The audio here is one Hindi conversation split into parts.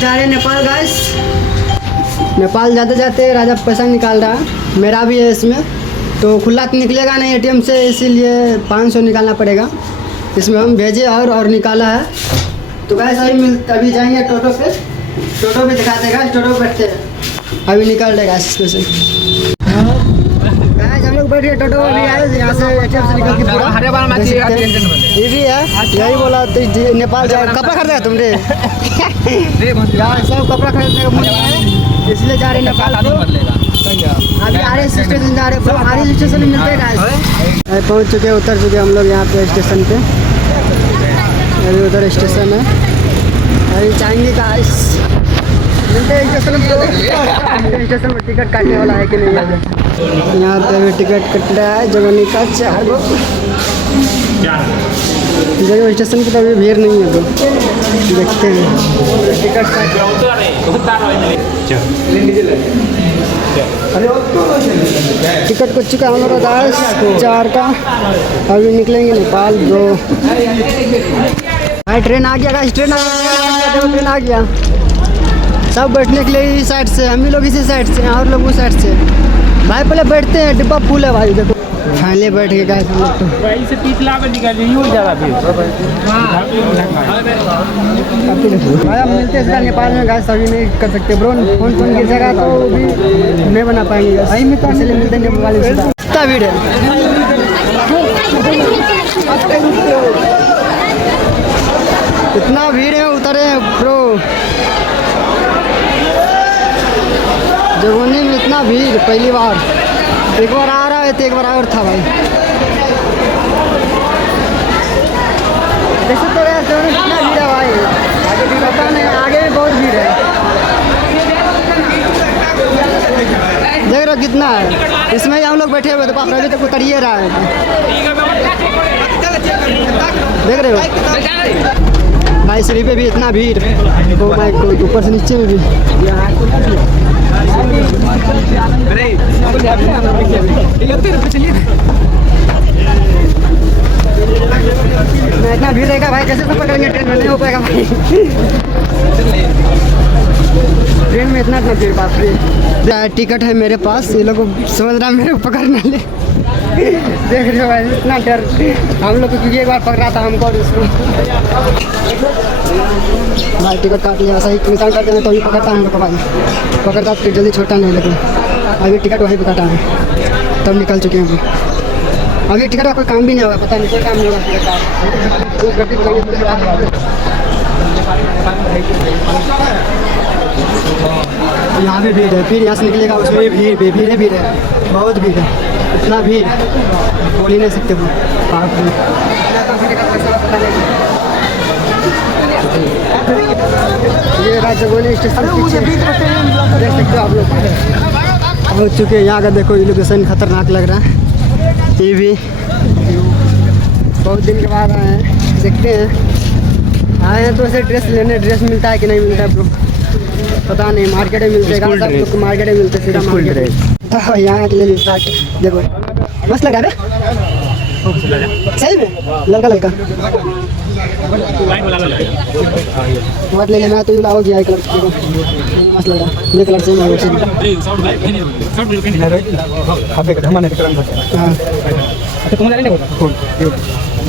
जा रहे हैं नेपाल गाइस। नेपाल जाते जाते राजा पैसा निकाल रहा है, मेरा भी है इसमें, तो खुला तो निकलेगा नहीं एटीएम से, इसीलिए 500 निकालना पड़ेगा। इसमें हम भेजे और निकाला है। तो गाइस अभी जाएंगे टोटो पे, टोटो पे दिखा देगा, टोटो पे बैठते हैं, अभी निकल देगा इसमें से। गाइस हम लोग बैठ गए टोटो, अभी आए यहाँ से एटीएम से निकल के पूरा ये भी है, यही बोला तो नेपाल जाओ। कपड़ा खरीदा तुमने यार, सब कपड़ा खरीदने का मन है, इसलिए जा रहे नेपाल। अभी आरएस स्टेशन जा रहे हैं, आरएस स्टेशन में मिलते हैं। पहुँच चुके, उतर चुके हम लोग यहाँ पे स्टेशन पे। अभी उधर स्टेशन है, अभी जाएंगे गाइस, मिलते हैं स्टेशन में। स्टेशन में टिकट काटने वाला है कि नहीं यहाँ पे अभी टिकट कट रहा है। जगनी का 4 गो जगह स्टेशन की तो अभी भीड़ नहीं है, तो देखते हैं टिकट टिकट कुछ चुका हमारा 10-4 का। अभी निकलेंगे नेपाल ब्रो। भाई ट्रेन आ गया गाइस, ट्रेन आ गया। सब बैठने के लिए इस साइड से, हम ही लोग इसी साइड से और लोग उस साइड से। भाई पहले बैठते हैं, डिब्बा फुल है भाई, देखो फाइनली बैठ के गए हम लोग। तो से पिछला में निकालिए, यूँ ज़्यादा भीड़। भाई हम मिलते हैं नेपाल में गाइस, अभी नहीं कर सकते ब्रो, फोन गिर जाएगा तो भी नहीं बना पाएंगे। अभी में तो इसलिए मिलते हैं नेपाल में। कितना भीड़ है, इतना भीड़ है, उतरे हैं ब्रो। जगोनी में इतना भीड़ पहली बार, एक बार आ रहा है तो एक बार और था भाई। देख सकते हो कितना भीड़ है भाई, आगे भी पता नहीं, आगे भी बहुत भीड़ है। देख रहे हो कितना है, इसमें ही हम लोग बैठे हुए थे, पास अभी तक उतर ही रहा है। देख रहे हो भाई, सीढ़ी पे भी इतना भीड़, ओ माय गॉड, ऊपर से नीचे में भी। इतना भीड़ रहेगा भाई, कैसे सफर करेंगे, ट्रेन में नहीं हो पाएगा भाई। ट्रेन में इतना भीड़, बाप रे। टिकट है मेरे पास, ये लोग समझ रहा मेरे को पकड़ने ले। देख रहे हो भाई, इतना डर हम लोग को, क्योंकि एक बार पकड़ा था हमको इसको। भाई टिकट काट लिया, सही निशान करते हैं तो ही पकड़ता हम लोग को भाई, पकड़ता तो जल्दी छोटा नहीं, लेकिन अभी टिकट वहीं पे काटा है, तब निकल चुके हैं। अभी टिकट का कोई काम भी नहीं होगा, पता नहीं कोई काम नहीं होगा। यहाँ भी भीड़ है, फिर यहाँ से निकलेगा उसमें भीड़ है, बहुत भीड़ है, इतना भीड़ बोल ही नहीं सकते। ये राजगोनी स्टेशन देख सकते हो आप लोग, पहुँच चुके हैं। यहाँ का देखो लोकेशन खतरनाक लग रहा है। ये भी बहुत दिन के बाद आए हैं, देखते हैं। आए हैं तो ऐसे ड्रेस लेने, ड्रेस मिलता है कि नहीं मिलता है ब्रो, पता नहीं। मार्केट में मिलते हैं, सब लोग मार्केट में मिलते हैं, सीधा मार्केट। यहाँ के लिए देखो मस्त लगा रहे, सही में लड़का मत ले लेना, तो लाओ गया कलर मस्त लगा, ये कलर से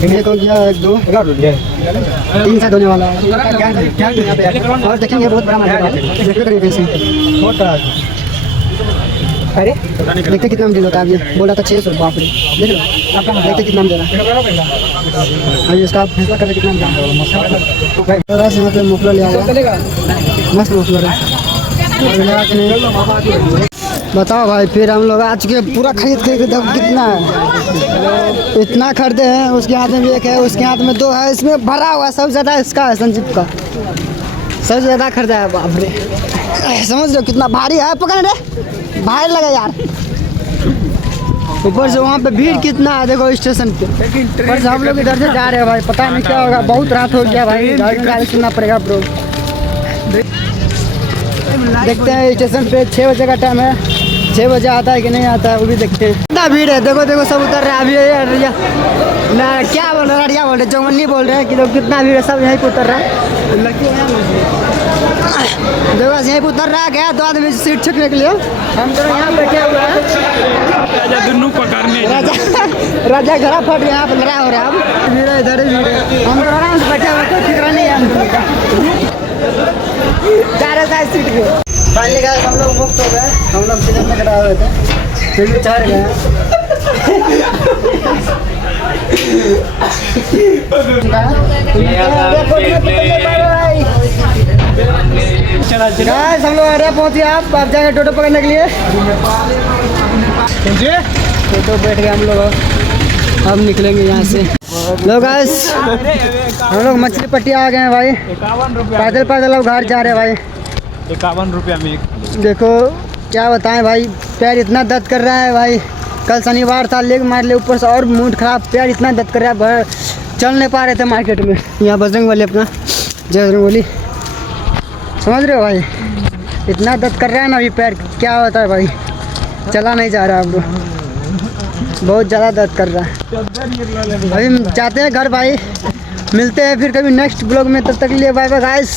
मेरे को गया 1-2 3 से धोने वाला है। और देखेंगे बहुत बड़ा मार्केट है। अरे देखते कितना में होता है, ये बोला था 600, बाप रे। देख लो देखते कितना में दे रहा है, अभी इसका फैसला करके कितना में दे रहा है। मुफलर ले आया, मस्त मुफलर है। बताओ भाई, फिर हम लोग आज के पूरा खरीद के देखो कितना है, इतना खरीदे हैं। उसके हाथ में भी एक है, उसके हाथ में 2 है, इसमें भरा हुआ सब ज़्यादा इसका है, संजीव का सबसे ज़्यादा खरीदा है। बाप रे, समझ लो कितना भारी है, पकड़ रे भाई लगा यार। ऊपर से वहाँ पे भीड़ कितना है, देखो स्टेशन पे। ऊपर से हम लोग इधर से जा रहे हैं भाई, पता नहीं क्या होगा, बहुत रात हो गया भाई, गाड़ी सुनना पड़ेगा ब्रो। देखते हैं स्टेशन पे 6 बजे का टाइम है, 6 बजे आता है कि नहीं आता है वो भी देखते हैं। कितना भीड़ है, देखो देखो सब उतर रहे हैं अभी। ना क्या बोल रहे, रड़िया बोल रहे, जमनी बोल रहे हैं कि लोग कितना भीड़ है, सब यहीं पे उतर रहा है। देखो बस यहीं पे उतर रहा है, गया 2 आदमी सीट छकने के लिए। हम दोनों यहाँ बैठे हुए हैं। राजा दुनू पकड़ने राजा घड़ा फट गया, यहाँ पे लड़ा हो रहा है। अब भीड़ है, इधर ही भीड़ है। हम लोग आराम से बैठे हुए, कोई ठिकाना नहीं है हम लोग का। जा रहे थे सीट पे। फाइनली गाइस हम लोग मुक्त हो गए। हम लोग सीट में खड़ा हुए थे, फिर भी चढ़ गए। गाइस हम लोग अरे पहुंचे, आप जाएंगे टोटो पकड़ने के लिए। टोटो बैठ गए हम लोग, अब निकलेंगे यहाँ से। लोग गाइस हम लोग मछली पट्टी आ गए हैं भाई। 51 रुपया, पैदल पैदल अब घर जा रहे हैं भाई। 51 रुपया में देखो क्या बताएं भाई, पैर इतना दर्द कर रहा है भाई। कल शनिवार था, लेग मार ले ऊपर से और मूड खराब, पैर इतना दर्द कर रहा है, चल नहीं पा रहे थे मार्केट में। यहाँ बजरंग वाले अपना जय बजरंग बोली, समझ रहे हो भाई, इतना दर्द कर रहा है ना अभी पैर, क्या होता है भाई, चला नहीं जा रहा अब, बहुत ज़्यादा दर्द कर रहा है। अभी हम जाते हैं घर भाई, मिलते हैं फिर कभी नेक्स्ट ब्लॉग में, तब तक के लिए बाय बाय गाइस।